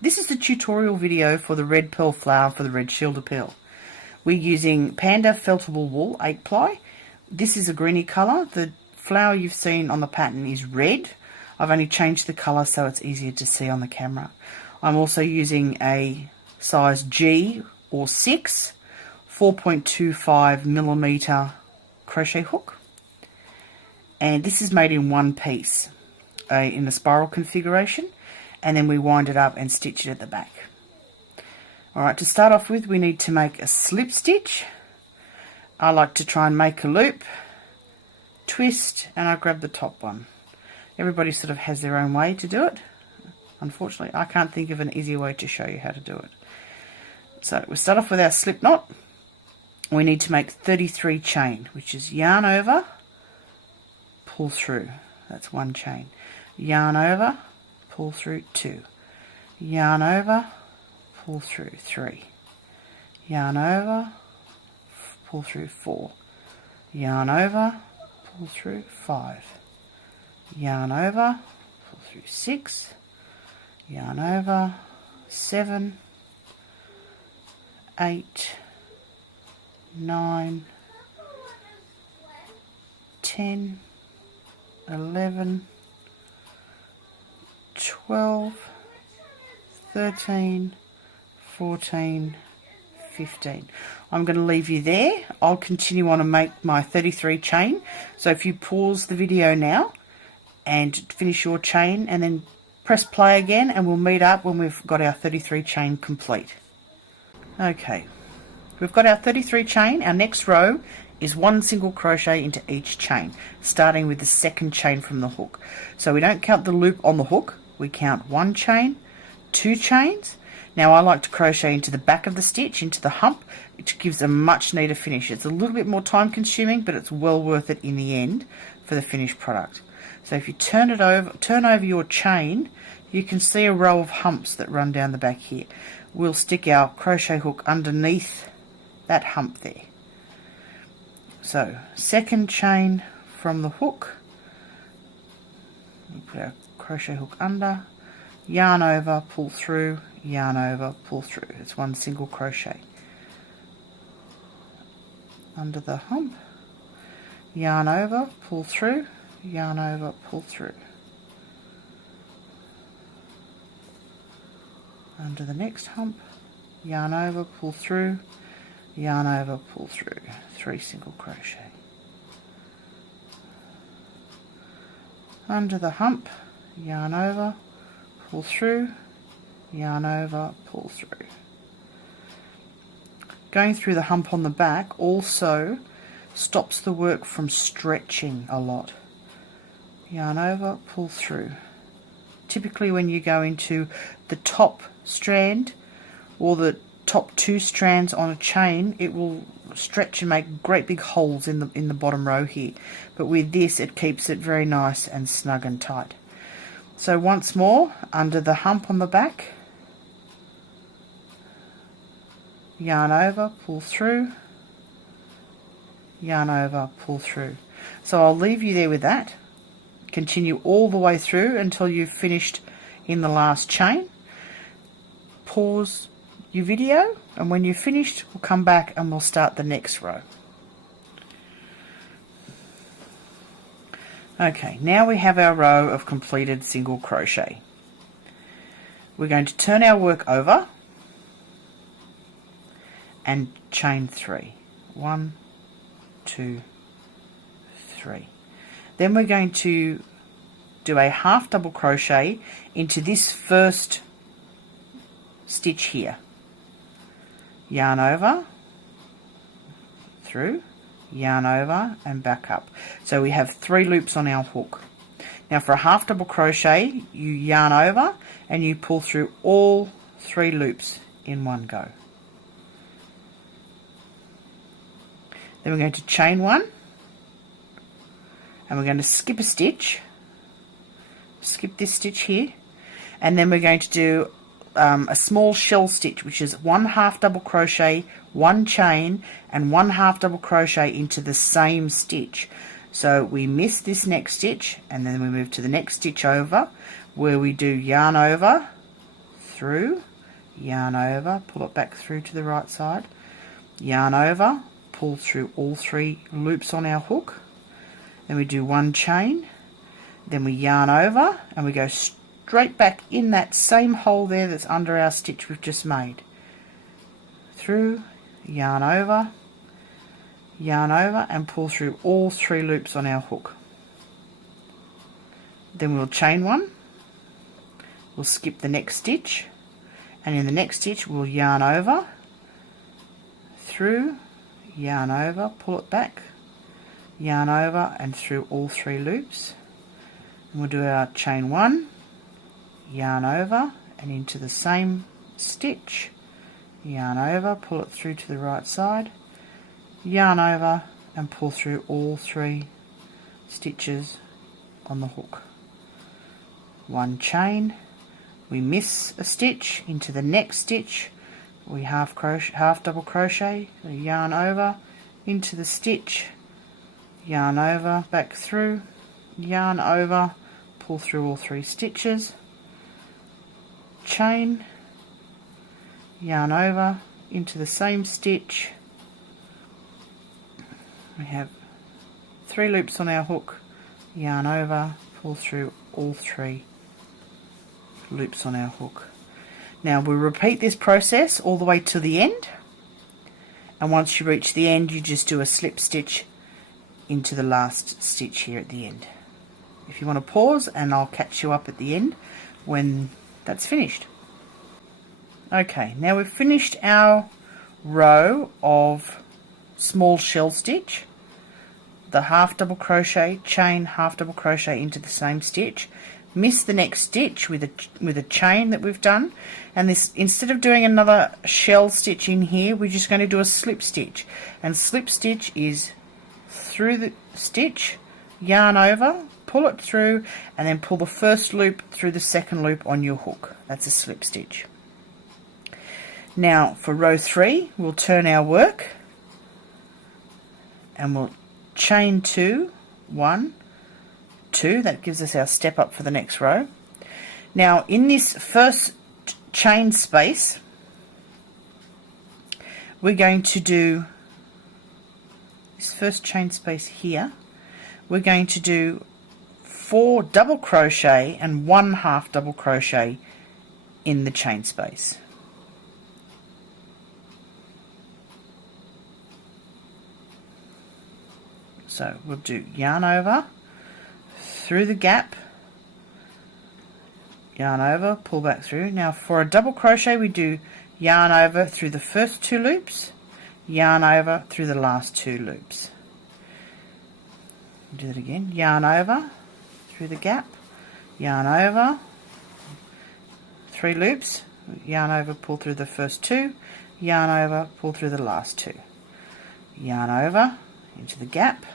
This is the tutorial video for the red pearl flower for the red shield pearl. We're using Panda Feltable Wool 8 ply. This is a greeny colour. The flower you've seen on the pattern is red. I've only changed the colour so it's easier to see on the camera. I'm also using a size G or 6, 4.25mm crochet hook. And this is made in one piece in the spiral configuration, and then we wind it up and stitch it at the back. Alright, to start off with, we need to make a slip stitch. I like to try and make a loop, twist, and I grab the top one. Everybody sort of has their own way to do it. Unfortunately, I can't think of an easier way to show you how to do it. So we start off with our slip knot. We need to make 33 chain, which is yarn over, pull through. That's one chain. Yarn over, pull through 2. Yarn over, pull through 3. Yarn over, pull through 4. Yarn over, pull through 5. Yarn over, pull through 6. Yarn over, 7, 8, 9, 10, 11, 12, 13, 14, 15. I'm going to leave you there. I'll continue on and make my 33 chain. So if you pause the video now and finish your chain and then press play again, and we'll meet up when we've got our 33 chain complete. Okay, we've got our 33 chain. Our next row is 1 single crochet into each chain, starting with the second chain from the hook. So we don't count the loop on the hook, we count 1 chain, 2 chains. Now I like to crochet into the back of the stitch, into the hump, which gives a much neater finish. It's a little bit more time consuming, but it's well worth it in the end for the finished product. So if you turn over your chain, you can see a row of humps that run down the back here. We'll stick our crochet hook underneath that hump there. So second chain from the hook, we put our crochet hook under, yarn over, pull through, yarn over, pull through. It's 1 single crochet under the hump, yarn over, pull through, yarn over, pull through. Under the next hump, yarn over, pull through, yarn over, pull through. 3 single crochet. Under the hump, yarn over, pull through, yarn over, pull through. Going through the hump on the back also stops the work from stretching a lot. Yarn over, pull through. Typically when you go into the top strand or the top 2 strands on a chain, it will stretch and make great big holes in the bottom row here, but with this it keeps it very nice and snug and tight. So once more, under the hump on the back, yarn over, pull through, yarn over, pull through. So I'll leave you there with that. Continue all the way through until you've finished in the last chain. Pause your video, and when you've finished, we'll come back and we'll start the next row. Okay, now we have our row of completed single crochet. We're going to turn our work over and chain 3. 1, 2, 3. Then we're going to do a half double crochet into this first stitch here. Yarn over, through, yarn over, and back up. So we have 3 loops on our hook. Now for a half double crochet, you yarn over and you pull through all 3 loops in one go. Then we're going to chain 1, and we're going to skip a stitch, skip this stitch here, and then we're going to do a small shell stitch, which is 1 half double crochet, 1 chain, and 1 half double crochet into the same stitch. So we miss this next stitch, and then we move to the next stitch over, where we do yarn over, through, yarn over, pull it back through to the right side, yarn over, pull through all 3 loops on our hook, then we do 1 chain, then we yarn over and we go straight back in that same hole there that's under our stitch we've just made. Through, yarn over, and pull through all 3 loops on our hook. Then we'll chain 1, we'll skip the next stitch, and in the next stitch we'll yarn over, through, yarn over, pull it back, yarn over and through all 3 loops. And we'll do our chain 1, yarn over and into the same stitch, yarn over, pull it through to the right side, yarn over and pull through all 3 stitches on the hook. 1 chain, we miss a stitch, into the next stitch we half double crochet, so yarn over, into the stitch, yarn over, back through, yarn over, pull through all 3 stitches, chain, yarn over, into the same stitch. We have 3 loops on our hook, yarn over, pull through all 3 loops on our hook. Now we repeat this process all the way to the end, and once you reach the end you just do a slip stitch into the last stitch here at the end. If you want to pause, and I'll catch you up at the end when that's finished. Okay, now we've finished our row of small shell stitch, the half double crochet, chain, half double crochet into the same stitch, miss the next stitch with a chain that we've done, and this, instead of doing another shell stitch in here, we're just going to do a slip stitch. And slip stitch is through the stitch, yarn over, pull it through, and then pull the first loop through the second loop on your hook. That's a slip stitch. Now for row 3 we'll turn our work and we'll chain 2, 1, 2, that gives us our step up for the next row. Now in this first chain space we're going to do this first chain space here, we're going to do 4 double crochet and 1 half double crochet in the chain space. So we'll do yarn over, through the gap, yarn over, pull back through. Now for a double crochet we do yarn over through the first 2 loops, yarn over through the last 2 loops. Do that again, yarn over, through the gap, yarn over, 3 loops, yarn over, pull through the first 2, yarn over, pull through the last 2, yarn over, into the gap,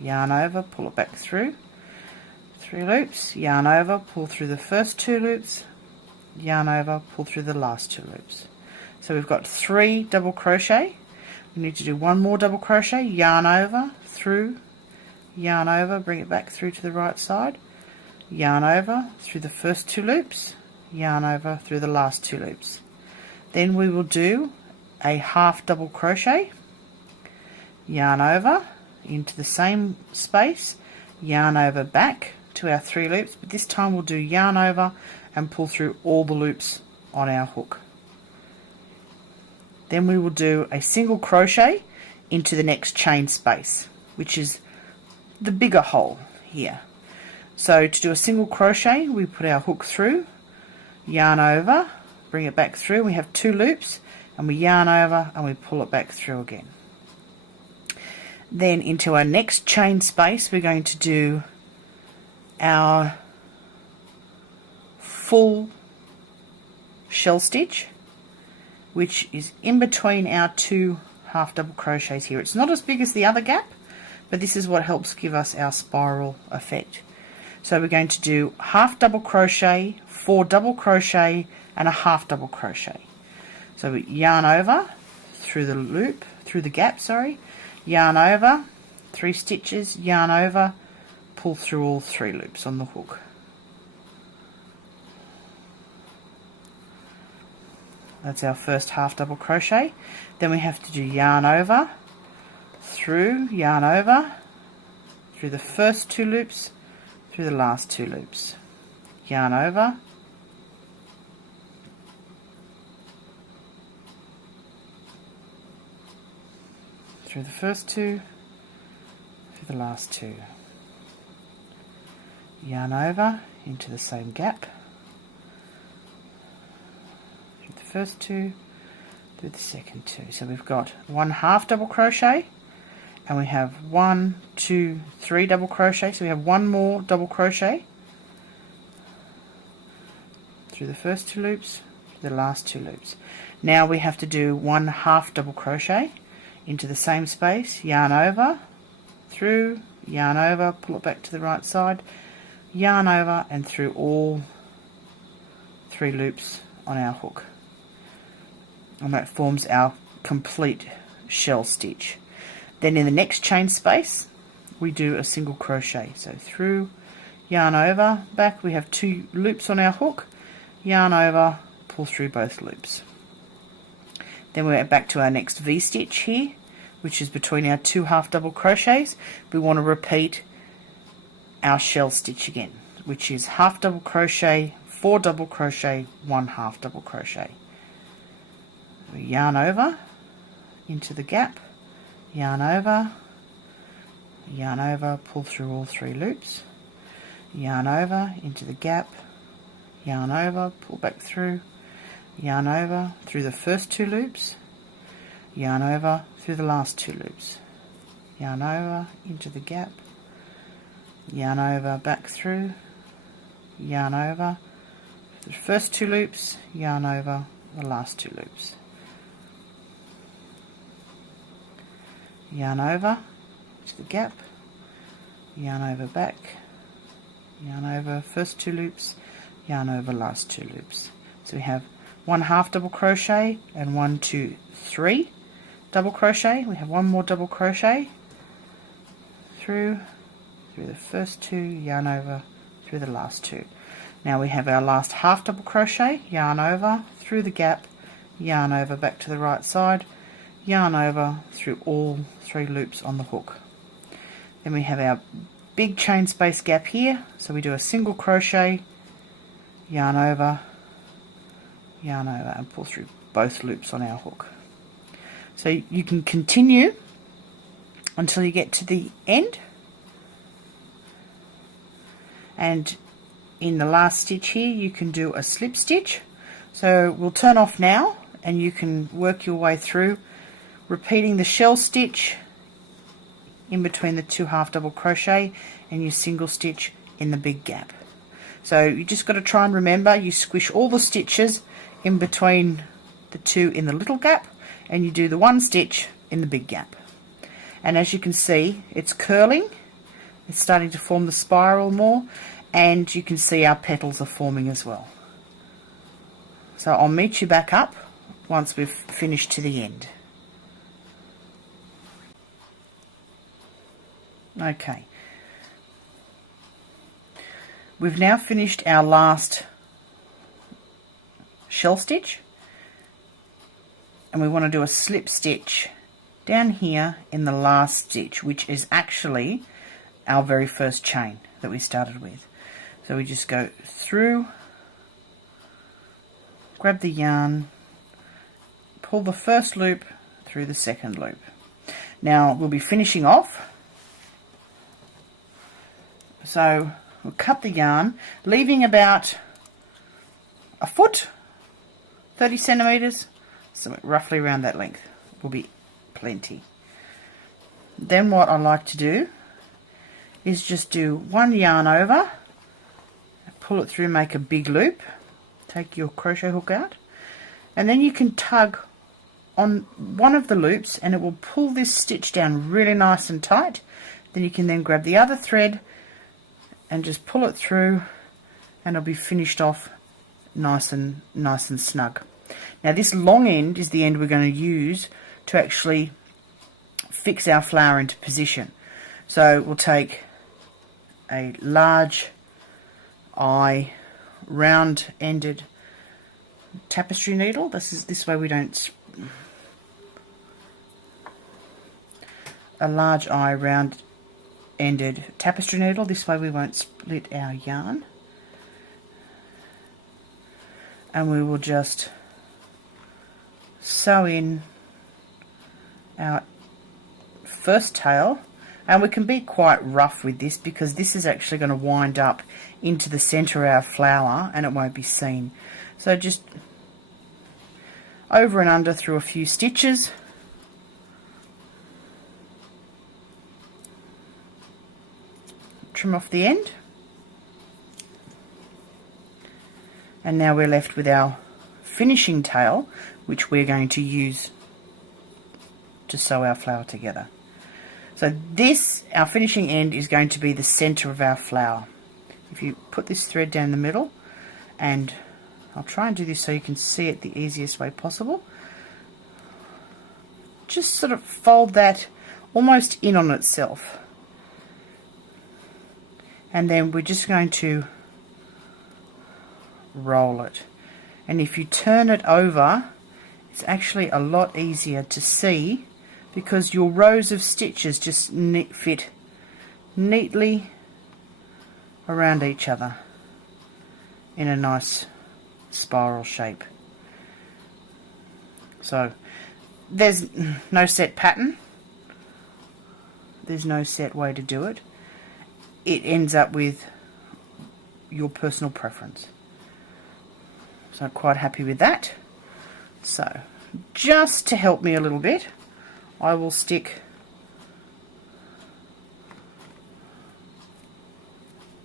yarn over, pull it back through, 3 loops, yarn over, pull through the first 2 loops, yarn over, pull through the last 2 loops. So we've got 3 double crochet. We need to do 1 more double crochet, yarn over, through, yarn over, bring it back through to the right side, yarn over through the first 2 loops, yarn over through the last 2 loops. Then we will do a half double crochet, yarn over into the same space, yarn over back to our 3 loops, but this time we'll do yarn over and pull through all the loops on our hook. Then we will do a single crochet into the next chain space, which is the bigger hole here. So to do a single crochet we put our hook through, yarn over, bring it back through, we have 2 loops, and we yarn over and we pull it back through again. Then into our next chain space we're going to do our full shell stitch, which is in between our 2 half double crochets here. It's not as big as the other gap, but this is what helps give us our spiral effect. So we're going to do half double crochet, 4 double crochet and a half double crochet. So we yarn over through the loop, through the gap, sorry, yarn over, 3 stitches, yarn over, pull through all 3 loops on the hook. That's our first half double crochet. Then we have to do yarn over, through, yarn over, through the first 2 loops, through the last 2 loops, yarn over, through the first 2, through the last 2, yarn over into the same gap, through the first 2, through the second 2. So we've got 1 half double crochet, and we have 1, 2, 3 double crochet. So we have 1 more double crochet through the first 2 loops, through the last 2 loops. Now we have to do 1 half double crochet into the same space, yarn over, through, yarn over, pull it back to the right side, yarn over and through all 3 loops on our hook. And that forms our complete shell stitch. Then in the next chain space we do a single crochet. So through, yarn over, back, we have 2 loops on our hook, yarn over, pull through both loops. Then we're back to our next V-stitch here, which is between our 2 half double crochets. We want to repeat our shell stitch again, which is half double crochet, 4 double crochet, 1 half double crochet. We yarn over into the gap, yarn over, pull through all 3 loops, yarn over into the gap, yarn over, pull back through, yarn over through the first 2 loops, yarn over through the last 2 loops, yarn over into the gap, yarn over back through, yarn over the first 2 loops, yarn over the last 2 loops, yarn over to the gap, yarn over back, yarn over first 2 loops, yarn over last 2 loops. So we have 1 half double crochet and 1, 2, 3 double crochet. We have 1 more double crochet through the first 2, yarn over through the last 2. Now we have our last half double crochet, yarn over through the gap, yarn over back to the right side, yarn over through all 3 loops on the hook. Then we have our big chain space gap here, so we do a single crochet, yarn over and pull through both loops on our hook. So you can continue until you get to the end, and in the last stitch here you can do a slip stitch. So we'll turn off now and you can work your way through repeating the shell stitch in between the 2 half double crochet and your single stitch in the big gap. So you just got to try and remember you squish all the stitches in between the 2 in the little gap and you do the 1 stitch in the big gap. And as you can see, it's curling, it's starting to form the spiral more, and you can see our petals are forming as well. So I'll meet you back up once we've finished to the end. Okay, we've now finished our last shell stitch, and we want to do a slip stitch down here in the last stitch, which is actually our very first chain that we started with. So we just go through, grab the yarn, pull the first loop through the second loop. Now we'll be finishing off. So we'll cut the yarn, leaving about a foot, 30 centimeters, so roughly around that length will be plenty. Then what I like to do is just do 1 yarn over, pull it through, make a big loop, take your crochet hook out, and then you can tug on one of the loops and it will pull this stitch down really nice and tight. Then you can then grab the other thread and just pull it through and it'll be finished off nice and snug. Now this long end is the end we're going to use to actually fix our flower into position. So we'll take a large eye round ended tapestry needle. This way we don't, a large eye round ended tapestry needle. This way we won't split our yarn. And we will just sew in our first tail, and we can be quite rough with this because this is actually going to wind up into the center of our flower and it won't be seen. So just over and under through a few stitches, trim off the end, and now we're left with our finishing tail, which we're going to use to sew our flower together. So this, our finishing end, is going to be the center of our flower. If you put this thread down the middle, and I'll try and do this so you can see it the easiest way possible, just sort of fold that almost in on itself, and then we're just going to roll it. And if you turn it over, it's actually a lot easier to see because your rows of stitches just fit neatly around each other in a nice spiral shape. So there's no set pattern, there's no set way to do it. It ends up with your personal preference. So I'm quite happy with that. So just to help me a little bit, I will stick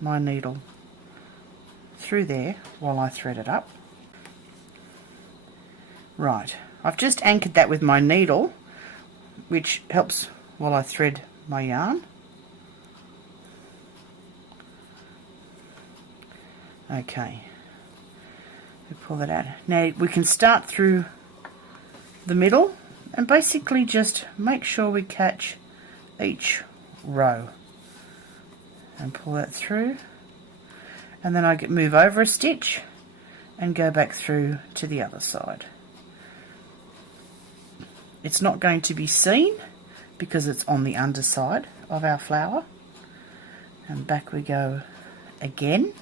my needle through there while I thread it up. Right, I've just anchored that with my needle, which helps while I thread my yarn. Okay, we pull that out. Now we can start through the middle and basically just make sure we catch each row and pull that through, and then I move over a stitch and go back through to the other side. It's not going to be seen because it's on the underside of our flower, and back we go again.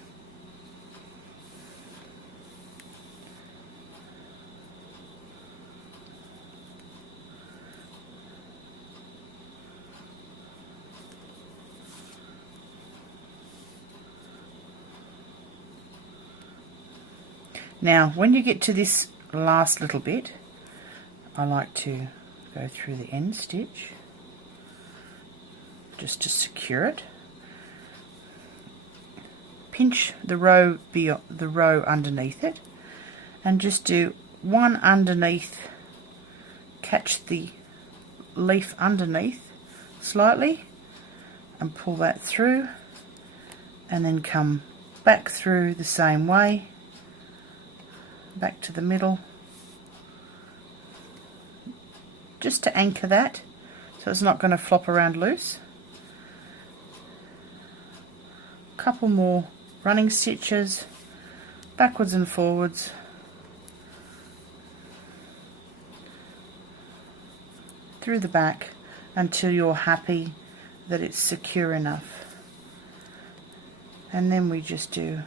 Now when you get to this last little bit, I like to go through the end stitch just to secure it. Pinch the row underneath it and just do one underneath, catch the leaf underneath slightly and pull that through, and then come back through the same way, back to the middle, just to anchor that so it's not going to flop around loose. A couple more running stitches backwards and forwards, through the back until you're happy that it's secure enough, and then we just do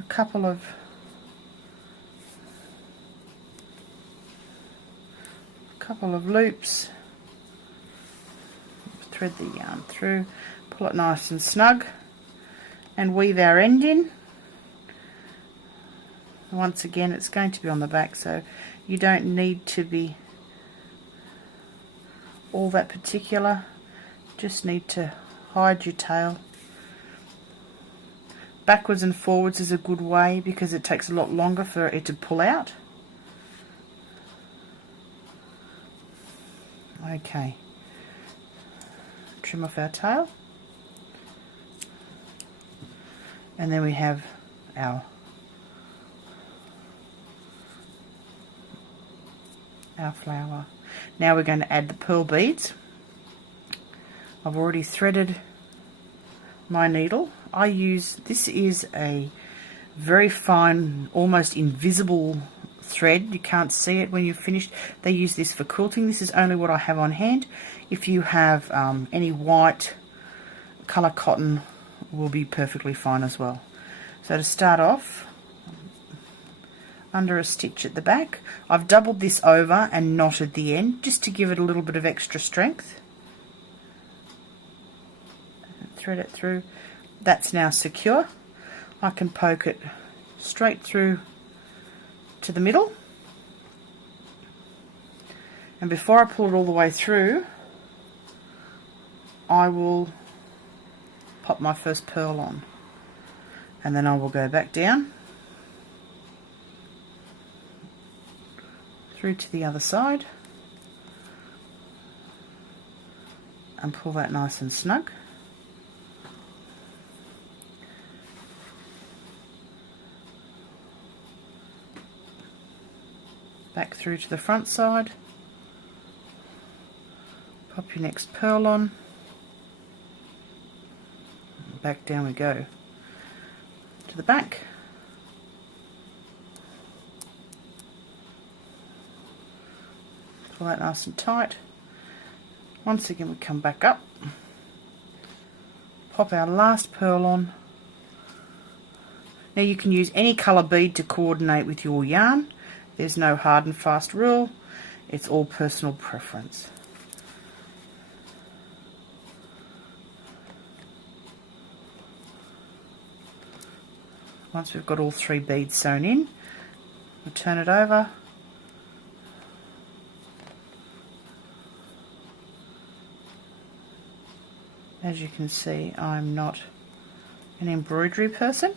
a couple of loops, thread the yarn through, pull it nice and snug, and weave our end in. Once again, it's going to be on the back, so you don't need to be all that particular, just need to hide your tail. Backwards and forwards is a good way because it takes a lot longer for it to pull out. Okay, trim off our tail, and then we have our flower. Now we're going to add the pearl beads. I've already threaded my needle. This is a very fine, almost invisible thread. You can't see it when you've finished. They use this for quilting. This is only what I have on hand. If you have any white colour cotton, will be perfectly fine as well. So to start off, under a stitch at the back, I've doubled this over and knotted the end just to give it a little bit of extra strength. Thread it through. That's now secure. I can poke it straight through to the middle, and before I pull it all the way through, I will pop my first pearl on, and then I will go back down through to the other side and pull that nice and snug. Back through to the front side, pop your next pearl on, back down we go to the back, pull that nice and tight. Once again we come back up, pop our last pearl on. Now you can use any colour bead to coordinate with your yarn. There's no hard and fast rule, it's all personal preference. Once we've got all 3 beads sewn in, we'll turn it over. As you can see, I'm not an embroidery person,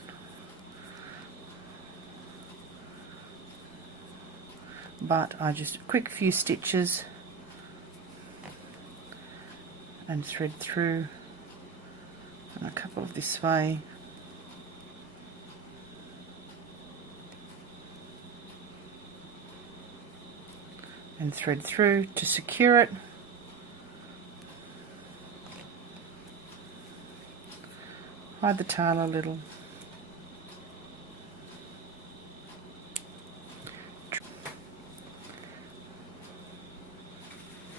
but I just quick few stitches and thread through, and a couple of this way, and thread through to secure it. Hide the tail a little.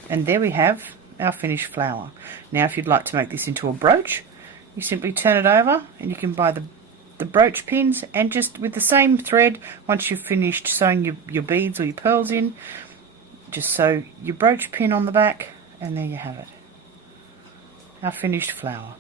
And there we have our finished flower. Now if you'd like to make this into a brooch, you simply turn it over and you can buy the brooch pins, and just with the same thread, once you've finished sewing your beads or your pearls in, just sew your brooch pin on the back, and there you have it, our finished flower.